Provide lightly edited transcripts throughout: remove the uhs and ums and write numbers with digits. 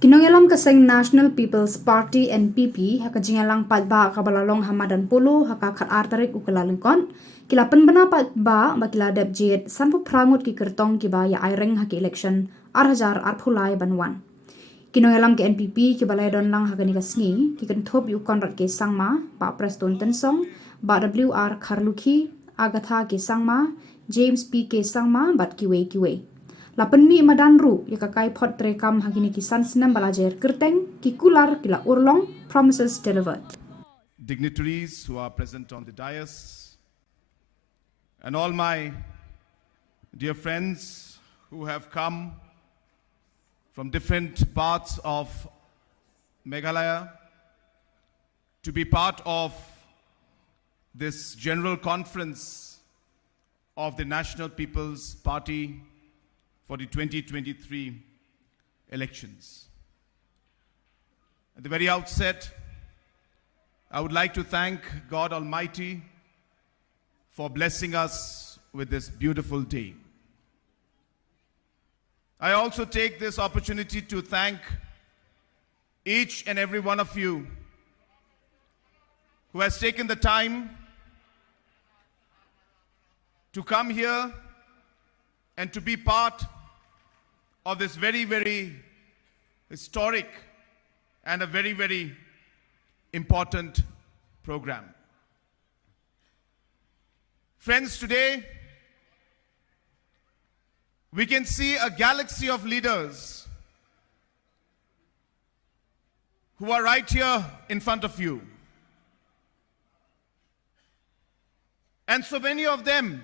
Nongialam kaseng National People's Party NPP haka jingialang Paidbah kabalalong Madan Polo haka tarik Kyllalyngkot kila Pynbna Paidbah bakila dep jied sanpu prangut ki Kyrtong kiba ia-aireng haki Elekshon arhajar arphulai banwan. Nongialam ke NPP kibalai donlang haka nika sngi ki kinthup yu Conrad K Sangma, ba Prestone Tynsong, ba W R Kharlukhi, Agatha K Sangma, Jame P K Sangma bat kiwei. La pynmih Madan ru yaka kaiphod treikam hagini kisan snem balajer Kyrteng ki Kular kila Urlong promises delivered. Dignitaries who are present on the dais and all my dear friends who have come from different parts of Meghalaya to be part of this general conference of the National People's Party for the 2023 elections. At the very outset, I would like to thank God Almighty for blessing us with this beautiful day. I also take this opportunity to thank each and every one of you who has taken the time to come here and to be part of this very, very historic and a very, very important program. Friends, today we can see a galaxy of leaders who are right here in front of you. And so many of them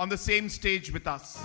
on the same stage with us.